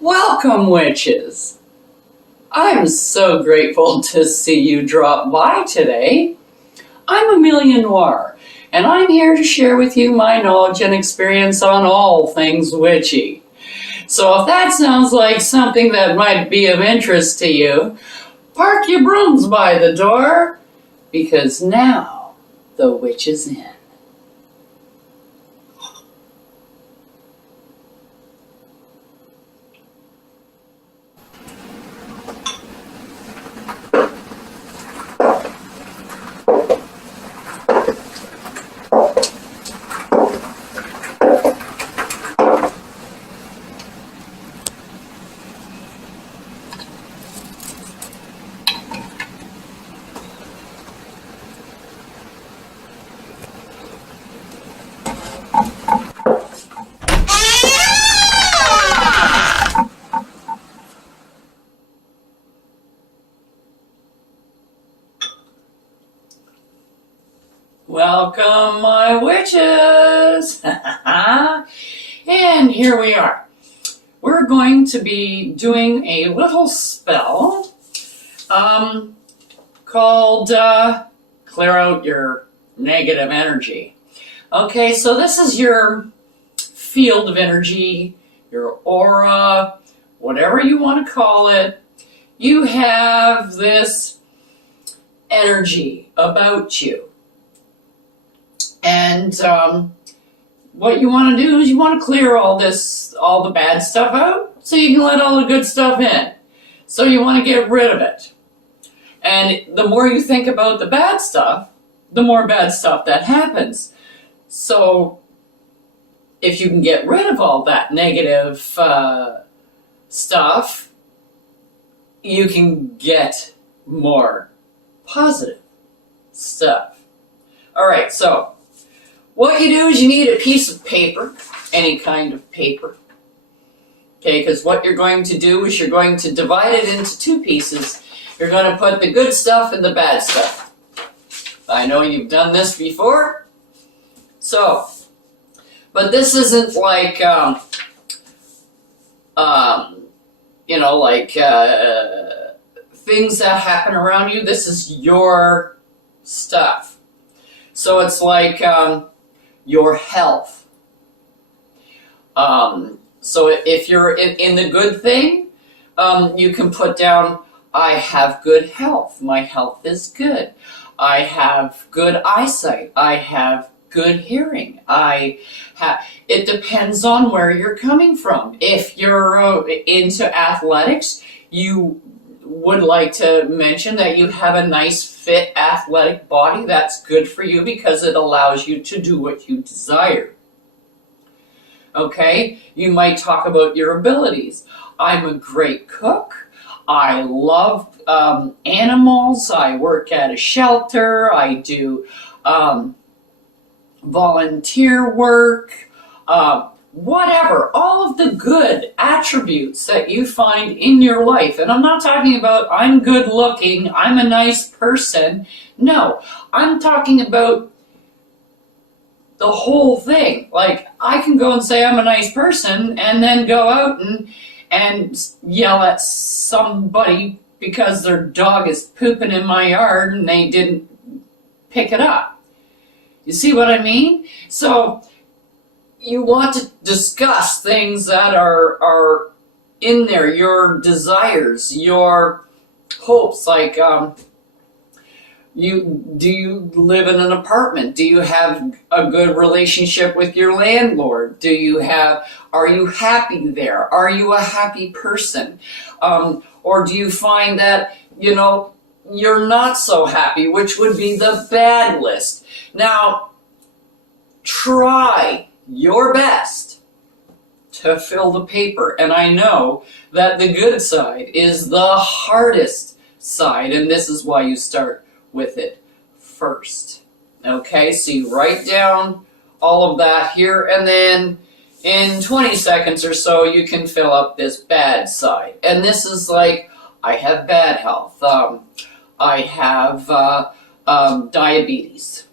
Welcome, witches! I'm so grateful to see you drop by today. I'm Amelia Noir, and I'm here to share with you my knowledge and experience on all things witchy. So if that sounds like something that might be of interest to you, park your brooms by the door, because now the witch is in. Welcome, my witches! And here we are. We're going to be doing a little spell called Clear Out Your Negative Energy. Okay, so this is your field of energy, your aura, whatever you want to call it. You have this energy about you. And what you want to do is you want to clear all the bad stuff out so you can let all the good stuff in. So you want to get rid of it. And the more you think about the bad stuff, the more bad stuff that happens. So if you can get rid of all that negative stuff, you can get more positive stuff. All right, so what you do is you need a piece of paper, any kind of paper. Okay, because what you're going to do is you're going to divide it into two pieces. You're going to put the good stuff and the bad stuff. I know you've done this before. So, but this isn't like, things that happen around you. This is your stuff. So it's like your health. So if you're in the good thing, you can put down, I have good health. My health is good. I have good eyesight. I have good hearing. It depends on where you're coming from. If you're into athletics, you would like to mention that you have a nice, fit, athletic body. That's good for you because it allows you to do what you desire. Okay? You might talk about your abilities. I'm a great cook. I love animals. I work at a shelter. I do volunteer work. Whatever, all of the good attributes that you find in your life. And I'm not talking about I'm good looking, I'm a nice person. No, I'm talking about the whole thing. Like, I can go and say I'm a nice person and then go out and yell at somebody because their dog is pooping in my yard and they didn't pick it up. You see what I mean? So you want to discuss things that are in there, your desires, your hopes, like do you live in an apartment? Do you have a good relationship with your landlord? Are you happy there? Are you a happy person? Or do you find that, you're not so happy, which would be the bad list? Now, try your best to fill the paper. And I know that the good side is the hardest side, and this is why you start with it first. Okay, so you write down all of that here, and then in 20 seconds or so, you can fill up this bad side. And this is like, I have bad health. I have diabetes.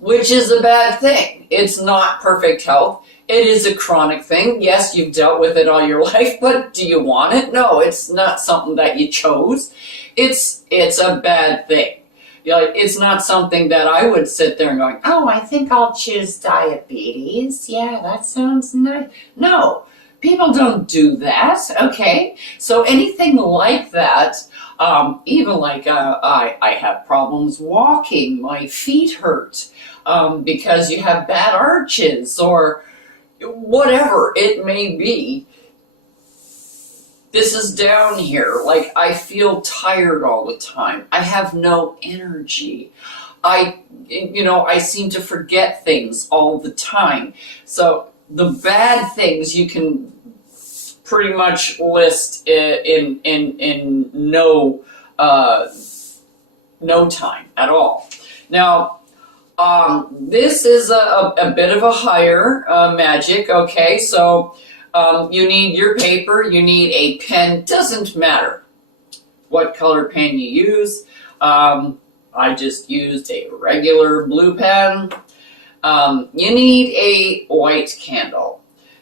which is a bad thing. It's not perfect health. It is a chronic thing. Yes, you've dealt with it all your life, but do you want it? No, it's not something that you chose. It's a bad thing. You know, it's not something that I would sit there and going, oh, I think I'll choose diabetes. Yeah, that sounds nice. No, people don't do that, okay? So anything like that, even like I have problems walking, my feet hurt because you have bad arches or whatever it may be. This is down here. Like, I feel tired all the time. I have no energy. I seem to forget things all the time. So the bad things you can pretty much list in no time at all. Now, this is a bit of a higher magic. Okay, so you need your paper, you need a pen. Doesn't matter what color pen you use. I just used a regular blue pen. You need a white candle.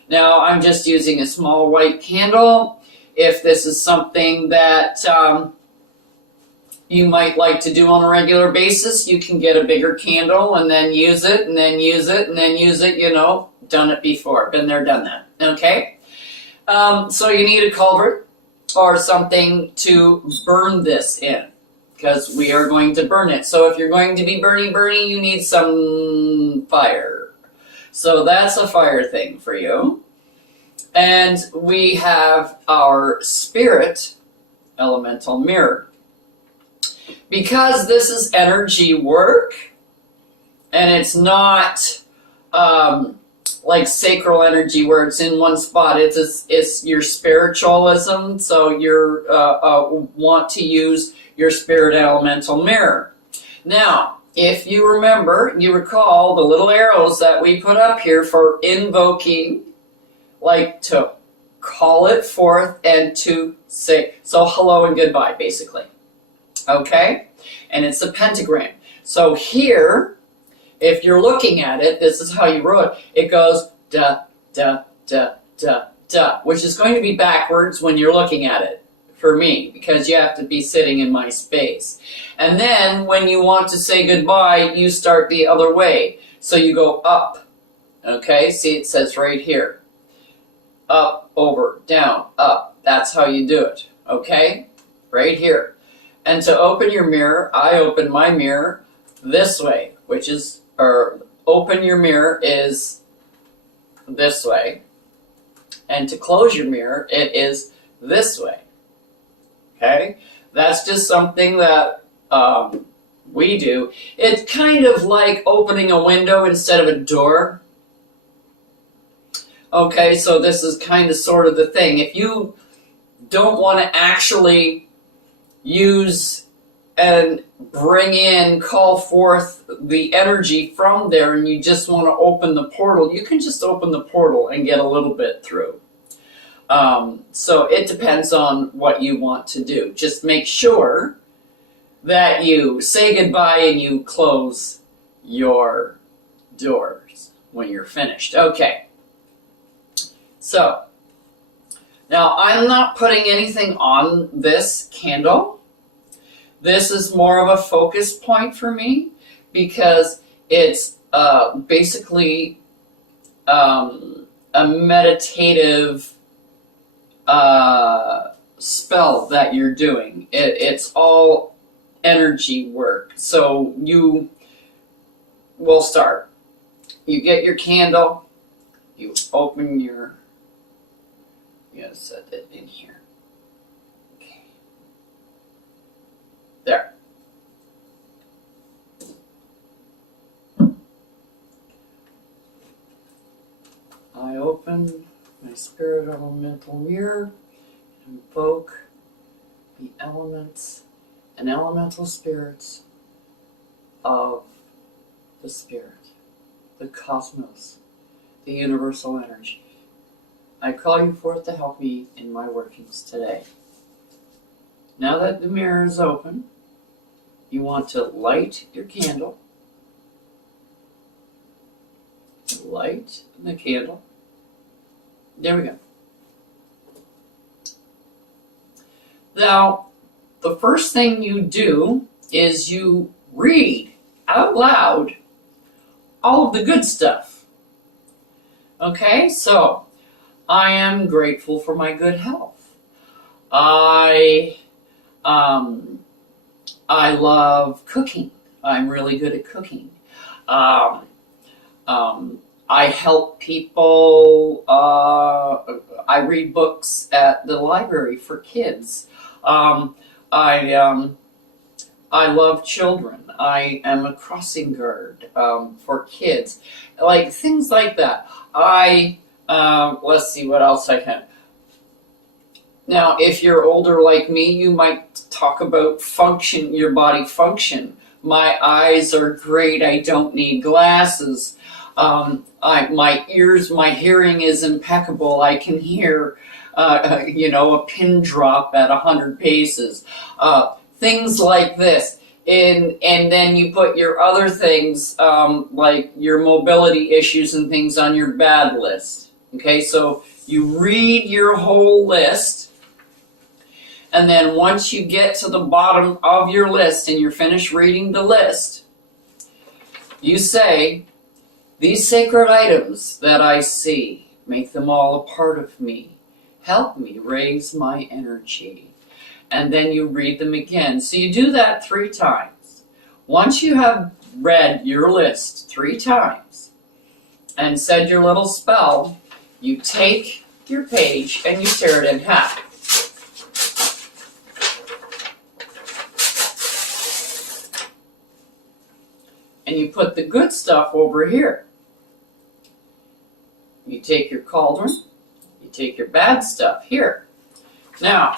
Now, I'm just using a small white candle. If this is something that you might like to do on a regular basis, you can get a bigger candle and then use it, and then use it, and then use it, done it before. Been there, done that, okay? So you need a culvert or something to burn this in, because we are going to burn it. So if you're going to be burny, you need some fire. So that's a fire thing for you. And we have our spirit elemental mirror. Because this is energy work, and it's not like sacral energy where it's in one spot. It's your spiritualism, so you want to use your spirit elemental mirror. Now, if you recall the little arrows that we put up here for invoking, like to call it forth and to say, so hello and goodbye, basically. Okay? And it's a pentagram. So here, if you're looking at it, this is how you wrote it. It goes da, da, da, da, da, which is going to be backwards when you're looking at it for me, because you have to be sitting in my space. And then when you want to say goodbye, you start the other way. So you go up. Okay? See, it says right here. Up, over, down, up. That's how you do it. Okay? Right here. And to open your mirror, I open my mirror this way, open your mirror is this way. And to close your mirror, it is this way. Okay? That's just something that we do. It's kind of like opening a window instead of a door. Okay, so this is kind of sort of the thing. If you don't want to actually use and call forth the energy from there, and you just want to open the portal, you can just open the portal and get a little bit through. So it depends on what you want to do. Just make sure that you say goodbye and you close your doors when you're finished. Okay. So, now I'm not putting anything on this candle. This is more of a focus point for me because it's basically a meditative spell that you're doing. It's all energy work. So we'll start. You get your candle, you open your, you gotta set it in here. There. I open my spirit elemental mirror and invoke the elements and elemental spirits of the spirit, the cosmos, the universal energy. I call you forth to help me in my workings today. Now that the mirror is open, you want to light your candle light the candle. There we go. Now, the first thing you do is you read out loud all of the good stuff. Okay, so I am grateful for my good health. I love cooking. I'm really good at cooking. I help people. I read books at the library for kids. I love children. I am a crossing guard for kids, like things like that. Let's see what else I can. Now, if you're older like me, you might talk about function, your body function. My eyes are great. I don't need glasses. My ears, my hearing is impeccable. I can hear, a pin drop at 100 paces. Things like this. And then you put your other things, like your mobility issues and things on your bad list. Okay, so you read your whole list. And then once you get to the bottom of your list and you're finished reading the list, you say, these sacred items that I see, make them all a part of me. Help me raise my energy. And then you read them again. So you do that 3 times. Once you have read your list 3 times and said your little spell, you take your page and you tear it in half. And you put the good stuff over here. You take your cauldron, you take your bad stuff here. Now,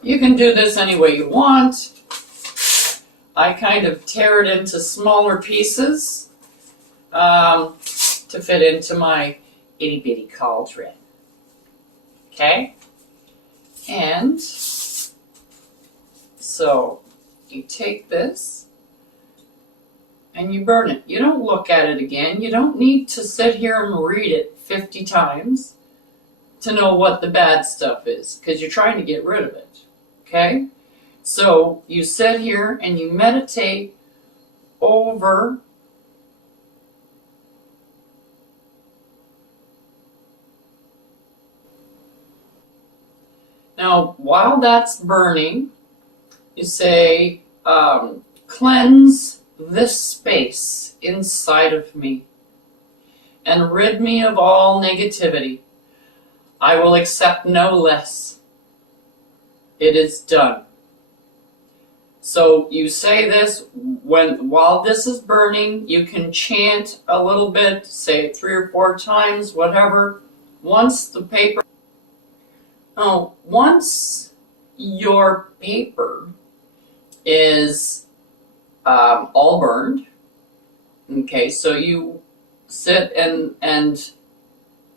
you can do this any way you want. I kind of tear it into smaller pieces to fit into my itty bitty cauldron. Okay? And so you take this and you burn it. You don't look at it again. You don't need to sit here and read it 50 times to know what the bad stuff is, because you're trying to get rid of it. Okay? So you sit here and you meditate over now, while that's burning, you say, cleanse this space inside of me and rid me of all negativity. I will accept no less. It is done. So you say this while this is burning. You can chant a little bit, say it 3 or 4 times, whatever. Once your paper is all burned, okay, so you sit and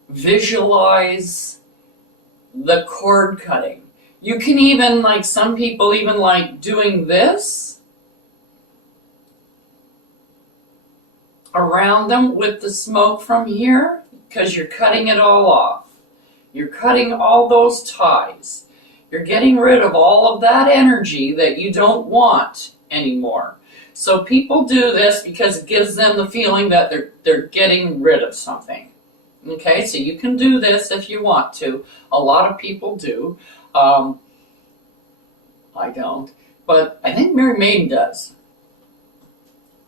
visualize the cord cutting. You can even, like some people even like doing this around them with the smoke from here, because you're cutting it all off. You're cutting all those ties. You're getting rid of all of that energy that you don't want anymore. So people do this because it gives them the feeling that they're getting rid of something. Okay, so you can do this if you want to. A lot of people do. I don't, but I think Mary Maiden does.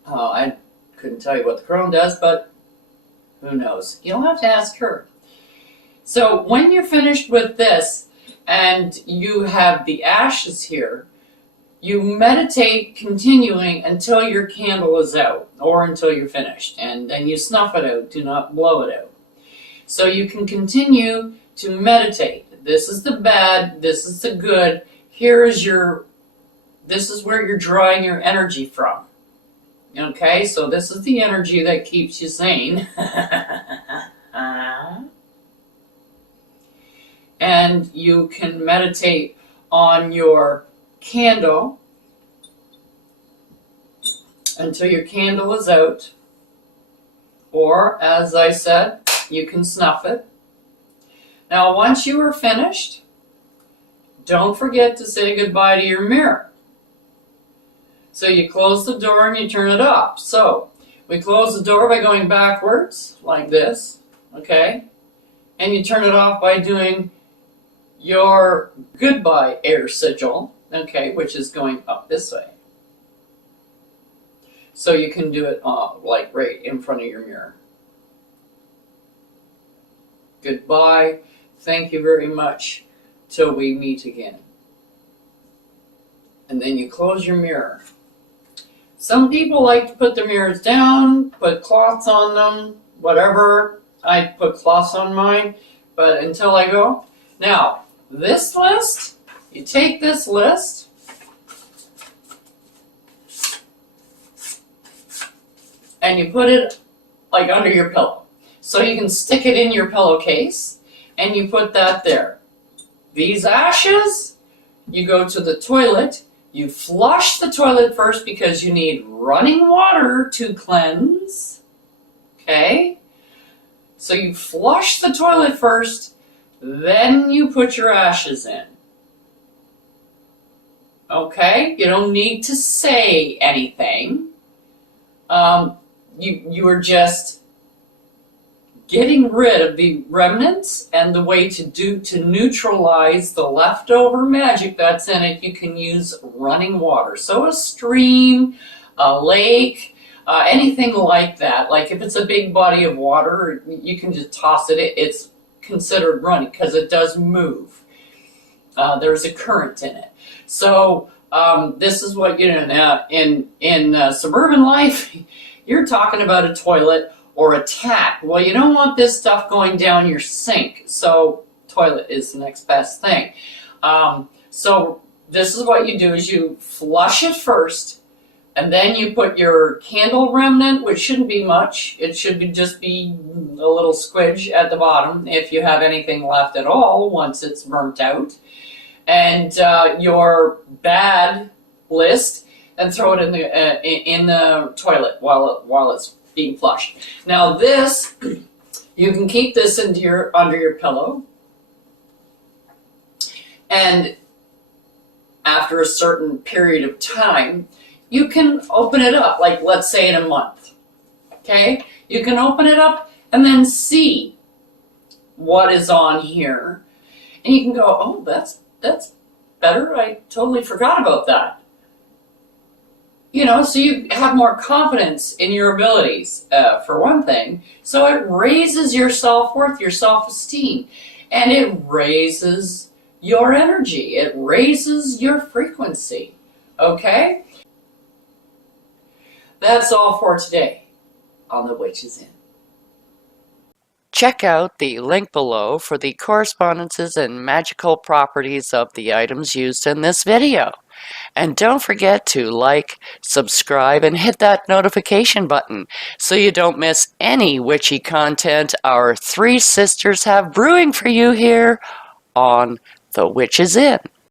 I couldn't tell you what the crone does, but who knows? You'll have to ask her. So when you're finished with this and you have the ashes here, you meditate continuing until your candle is out or until you're finished, and then you snuff it out. Do not blow it out. So you can continue to meditate. This is the bad, this is the good. This is where you're drawing your energy from. Okay, so this is the energy that keeps you sane. And you can meditate on your candle until your candle is out. or as I said, you can snuff it. Now, once you are finished, don't forget to say goodbye to your mirror. So you close the door and you turn it off. So we close the door by going backwards, like this, okay? And you turn it off by doing your goodbye air sigil, okay, which is going up this way. So you can do it like right in front of your mirror. Goodbye. Thank you very much. Till we meet again. And then you close your mirror. Some people like to put their mirrors down, put cloths on them, whatever. I put cloths on mine, but until I go. Now, this list, you take this list, and you put it like under your pillow. So you can stick it in your pillowcase, and you put that there. These ashes, you go to the toilet, you flush the toilet first because you need running water to cleanse, okay? So you flush the toilet first, then you put your ashes in. Okay? You don't need to say anything. You are just getting rid of the remnants, and the way to neutralize the leftover magic that's in it, you can use running water. So a stream, a lake, anything like that. Like if it's a big body of water, you can just toss it. It's considered running because it does move. There's a current in it. So this is what, now in suburban life, you're talking about a toilet or a tap. Well, you don't want this stuff going down your sink, so toilet is the next best thing. So this is what you do, is you flush it first, and then you put your candle remnant, which shouldn't be much. It should just be a little squidge at the bottom, if you have anything left at all once it's burnt out. And your bad list, and throw it in the toilet while it's being flushed. Now this, you can keep this under your pillow, and after a certain period of time, you can open it up, like let's say in a month, okay? You can open it up and then see what is on here, and you can go, oh, that's better, I totally forgot about that. So you have more confidence in your abilities, for one thing. So it raises your self-worth, your self-esteem, and it raises your energy. It raises your frequency, okay? That's all for today on The Witch's Inn. Check out the link below for the correspondences and magical properties of the items used in this video. And don't forget to like, subscribe, and hit that notification button so you don't miss any witchy content our three sisters have brewing for you here on The Witch's Inn.